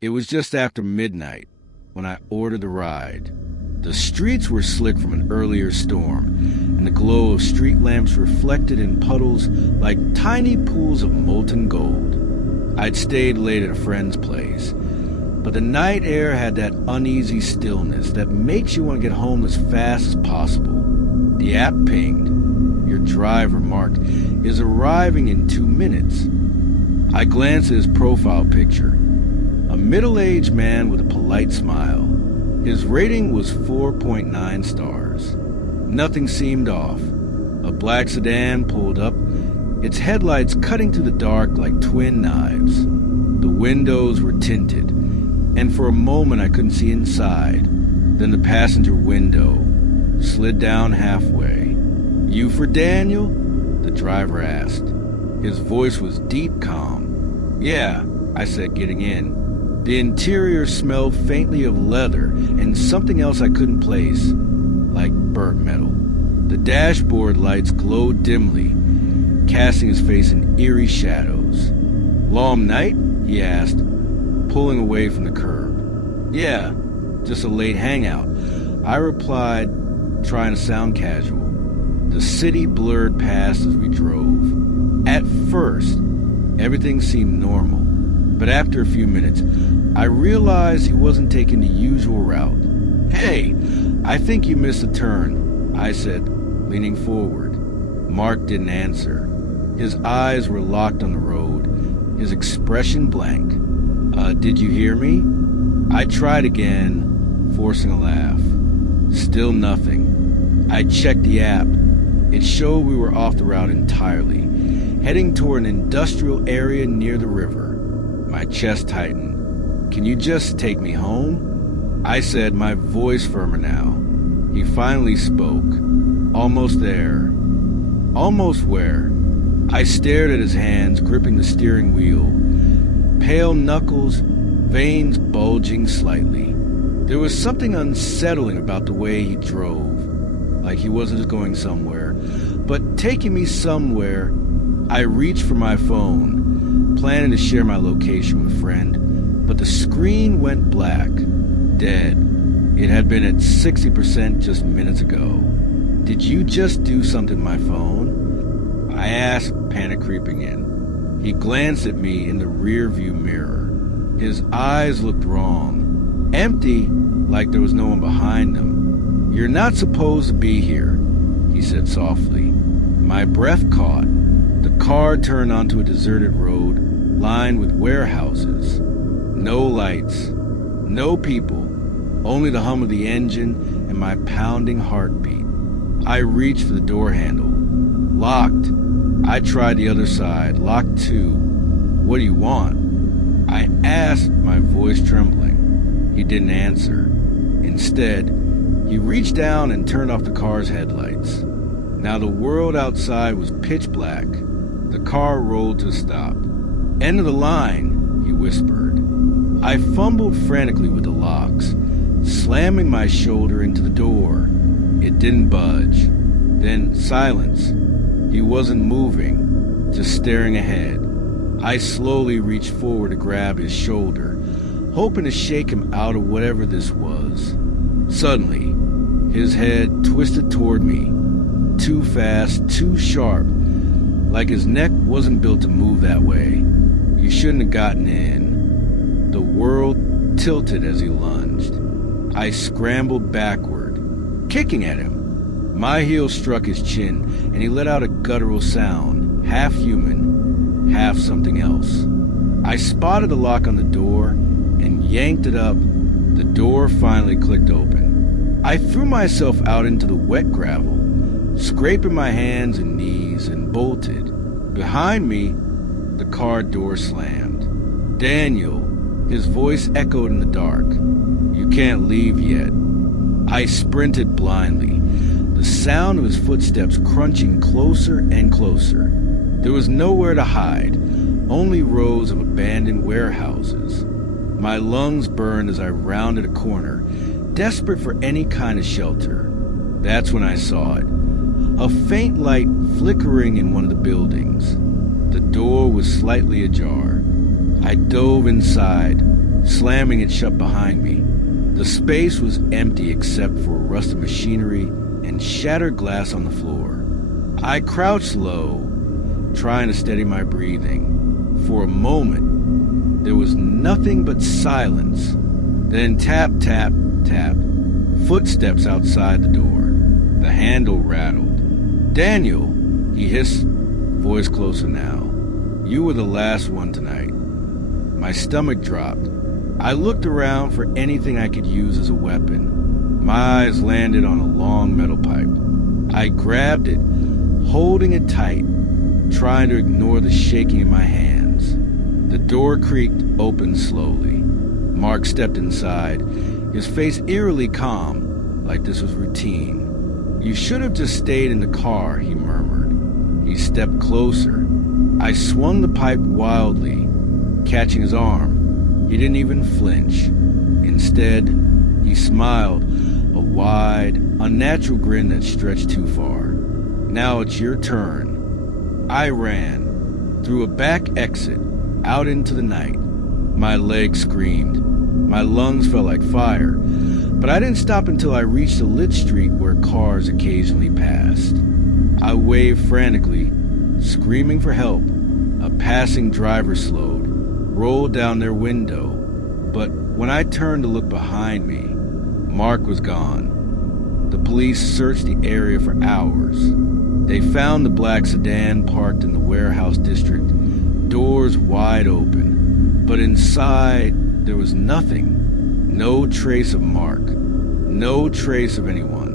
It was just after midnight when I ordered the ride. The streets were slick from an earlier storm, and the glow of street lamps reflected in puddles like tiny pools of molten gold. I'd stayed late at a friend's place, but the night air had that uneasy stillness that makes you want to get home as fast as possible. The app pinged. Your driver, Mark, is arriving in 2 minutes. I glanced at his profile picture. A middle-aged man with a polite smile. His rating was 4.9 stars. Nothing seemed off. A black sedan pulled up, its headlights cutting through the dark like twin knives. The windows were tinted, and for a moment I couldn't see inside. Then the passenger window slid down halfway. "You for Daniel?" the driver asked. His voice was deep calm. "Yeah," I said, getting in. The interior smelled faintly of leather and something else I couldn't place, like burnt metal. The dashboard lights glowed dimly, casting his face in eerie shadows. "Long night?" he asked, pulling away from the curb. "Yeah, just a late hangout," I replied, trying to sound casual. The city blurred past as we drove. At first, everything seemed normal, but after a few minutes, I realized he wasn't taking the usual route. "Hey, I think you missed a turn," I said, leaning forward. Mark didn't answer. His eyes were locked on the road, his expression blank. Did you hear me?" I tried again, forcing a laugh. Still nothing. I checked the app. It showed we were off the route entirely, heading toward an industrial area near the river. My chest tightened. "Can you just take me home?" I said, my voice firmer now. He finally spoke. "Almost there." "Almost where?" I stared at his hands gripping the steering wheel. Pale knuckles, veins bulging slightly. There was something unsettling about the way he drove, like he wasn't just going somewhere, but taking me somewhere. I reached for my phone, planning to share my location with a friend, but the screen went black, dead. It had been at 60% just minutes ago. "Did you just do something to my phone?" I asked, panic creeping in. He glanced at me in the rear-view mirror. His eyes looked wrong, empty, like there was no one behind them. "You're not supposed to be here," he said softly. My breath caught. The car turned onto a deserted road, lined with warehouses. No lights, no people, only the hum of the engine and my pounding heartbeat. I reached for the door handle. Locked. I tried the other side, locked too. "What do you want?" I asked, my voice trembling. He didn't answer. Instead, he reached down and turned off the car's headlights. Now the world outside was pitch black. The car rolled to a stop. "End of the line," he whispered. I fumbled frantically with the locks, slamming my shoulder into the door. It didn't budge. Then silence. He wasn't moving, just staring ahead. I slowly reached forward to grab his shoulder, hoping to shake him out of whatever this was. Suddenly, his head twisted toward me, too fast, too sharp, like his neck wasn't built to move that way. "You shouldn't have gotten in." The world tilted as he lunged. I scrambled backward, kicking at him. My heel struck his chin, and he let out a guttural sound, half human, half something else. I spotted the lock on the door and yanked it up. The door finally clicked open. I threw myself out into the wet gravel, scraping my hands and knees, and bolted. Behind me, the car door slammed. "Daniel," his voice echoed in the dark. "You can't leave yet." I sprinted blindly, the sound of his footsteps crunching closer and closer. There was nowhere to hide, only rows of abandoned warehouses. My lungs burned as I rounded a corner, desperate for any kind of shelter. That's when I saw it. A faint light flickering in one of the buildings. The door was slightly ajar. I dove inside, slamming it shut behind me. The space was empty except for rusted machinery and shattered glass on the floor. I crouched low, trying to steady my breathing. For a moment, there was nothing but silence. Then tap, tap, tap. Footsteps outside the door. The handle rattled. "Daniel," he hissed, voice closer now. "You were the last one tonight." My stomach dropped. I looked around for anything I could use as a weapon. My eyes landed on a long metal pipe. I grabbed it, holding it tight, trying to ignore the shaking in my hands. The door creaked open slowly. Mark stepped inside, his face eerily calm, like this was routine. "You should have just stayed in the car," he murmured. He stepped closer. I swung the pipe wildly, catching his arm. He didn't even flinch. Instead, he smiled, a wide, unnatural grin that stretched too far. "Now it's your turn." I ran, through a back exit, out into the night. My legs screamed. My lungs felt like fire, but I didn't stop until I reached a lit street where cars occasionally passed. I waved frantically, screaming for help. A passing driver slowed, rolled down their window, but when I turned to look behind me, Mark was gone. The police searched the area for hours. They found the black sedan parked in the warehouse district, doors wide open, but inside there was nothing. No trace of Mark, no trace of anyone.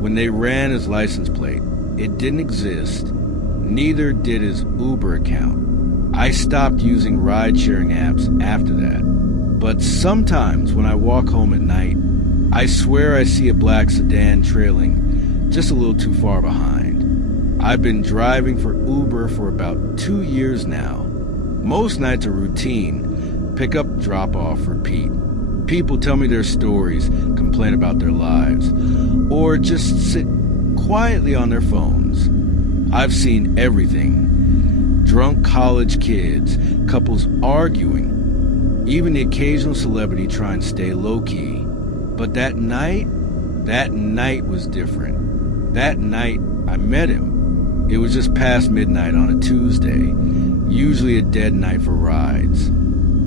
When they ran his license plate, it didn't exist. Neither did his Uber account. I stopped using ride-sharing apps after that. But sometimes when I walk home at night, I swear I see a black sedan trailing just a little too far behind. I've been driving for Uber for about 2 years now. Most nights are routine, pick up, drop off, repeat. People tell me their stories, complain about their lives, or just sit quietly on their phones. I've seen everything. Drunk college kids, couples arguing, even the occasional celebrity trying to stay low-key. But that night was different. That night, I met him. It was just past midnight on a Tuesday, usually a dead night for rides.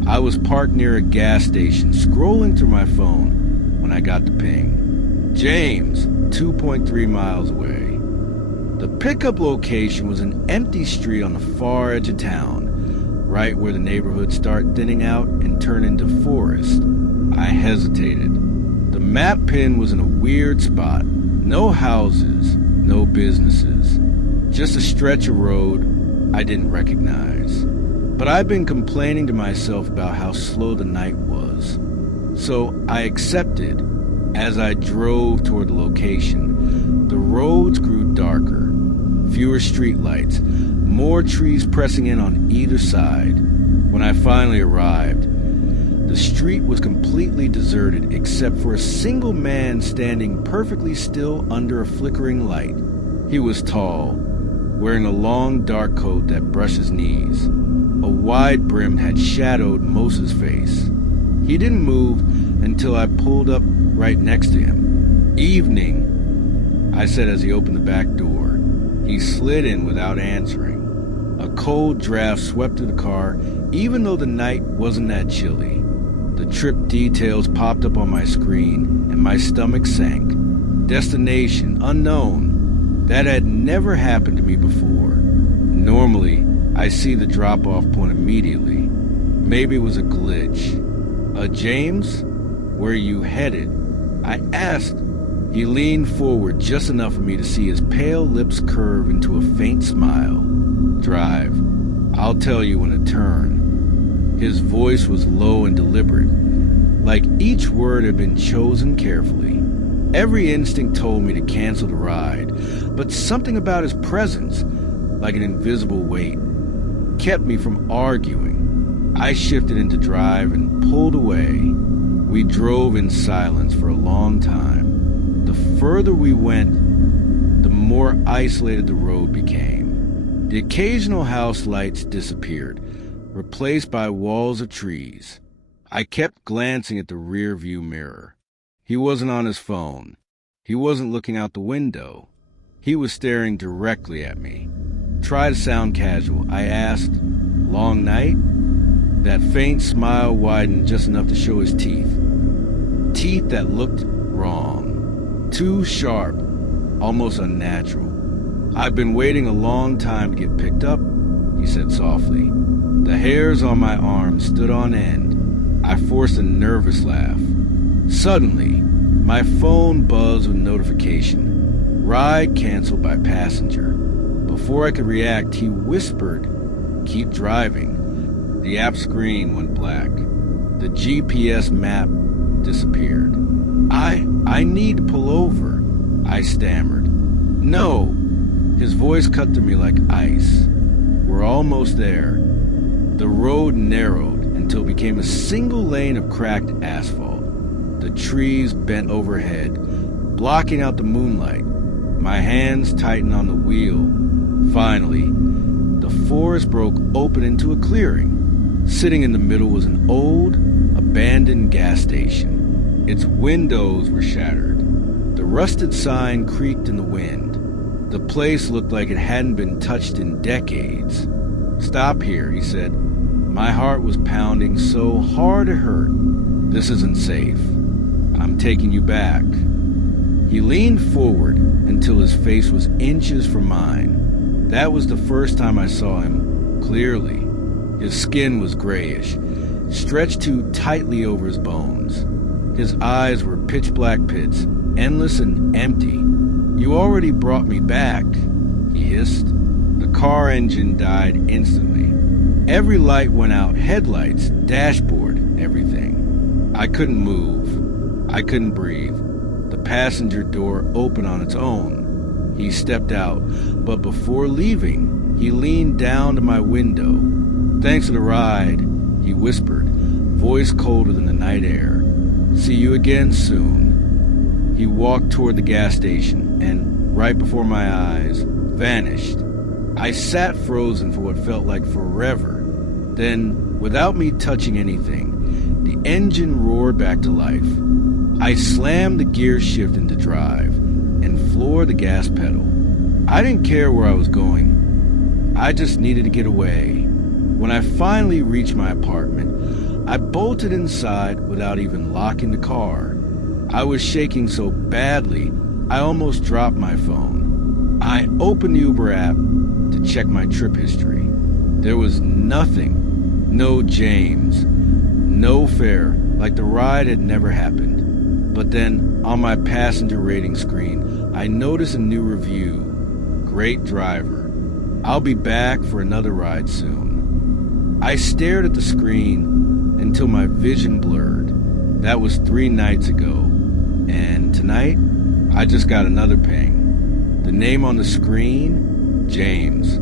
I was parked near a gas station, scrolling through my phone when I got the ping. James, 2.3 miles away. The pickup location was an empty street on the far edge of town, right where the neighborhoods start thinning out and turn into forest. I hesitated. The map pin was in a weird spot. No houses, no businesses. Just a stretch of road I didn't recognize. But I've been complaining to myself about how slow the night was. So I accepted. As I drove toward the location, the roads grew darker. Fewer streetlights, more trees pressing in on either side. When I finally arrived, the street was completely deserted except for a single man standing perfectly still under a flickering light. He was tall, wearing a long dark coat that brushed his knees. A wide brim had shadowed most of his face. He didn't move until I pulled up right next to him. "Evening," I said as he opened the back door. He slid in without answering. A cold draft swept through the car, even though the night wasn't that chilly. The trip details popped up on my screen, and my stomach sank. Destination unknown. That had never happened to me before. Normally, I see the drop-off point immediately. Maybe it was a glitch. James, where are you headed?" I asked. He leaned forward just enough for me to see his pale lips curve into a faint smile. "Drive. I'll tell you when to turn." His voice was low and deliberate, like each word had been chosen carefully. Every instinct told me to cancel the ride, but something about his presence, like an invisible weight, kept me from arguing. I shifted into drive and pulled away. We drove in silence for a long time. The further we went, the more isolated the road became. The occasional house lights disappeared, replaced by walls of trees. I kept glancing at the rear view mirror. He wasn't on his phone. He wasn't looking out the window. He was staring directly at me. Try to sound casual. I asked, "Long night?" That faint smile widened just enough to show his teeth. Teeth that looked wrong. Too sharp, almost unnatural. "I've been waiting a long time to get picked up," he said softly. The hairs on my arms stood on end. I forced a nervous laugh. Suddenly, my phone buzzed with notification. Ride canceled by passenger. Before I could react, he whispered, "Keep driving." The app screen went black. The GPS map disappeared. I need to pull over," I stammered. "No." His voice cut through me like ice. "We're almost there." The road narrowed until it became a single lane of cracked asphalt. The trees bent overhead, blocking out the moonlight. My hands tightened on the wheel. Finally, the forest broke open into a clearing. Sitting in the middle was an old, abandoned gas station. Its windows were shattered. The rusted sign creaked in the wind. The place looked like it hadn't been touched in decades. "Stop here," he said. My heart was pounding so hard it hurt. "This isn't safe. I'm taking you back." He leaned forward until his face was inches from mine. That was the first time I saw him clearly. His skin was grayish, stretched too tightly over his bones. His eyes were pitch-black pits, endless and empty. "You already brought me back," he hissed. The car engine died instantly. Every light went out, headlights, dashboard, everything. I couldn't move. I couldn't breathe. The passenger door opened on its own. He stepped out, but before leaving, he leaned down to my window. "Thanks for the ride," he whispered, voice colder than the night air. "See you again soon." He walked toward the gas station and, right before my eyes, vanished. I sat frozen for what felt like forever. Then, without me touching anything, the engine roared back to life. I slammed the gear shift into drive and floored the gas pedal. I didn't care where I was going. I just needed to get away. When I finally reached my apartment, I bolted inside without even locking the car. I was shaking so badly, I almost dropped my phone. I opened the Uber app to check my trip history. There was nothing. No James. No fare, like the ride had never happened. But then, on my passenger rating screen, I noticed a new review. "Great driver. I'll be back for another ride soon." I stared at the screen until my vision blurred. That was 3 nights ago. And tonight, I just got another ping. The name on the screen? James.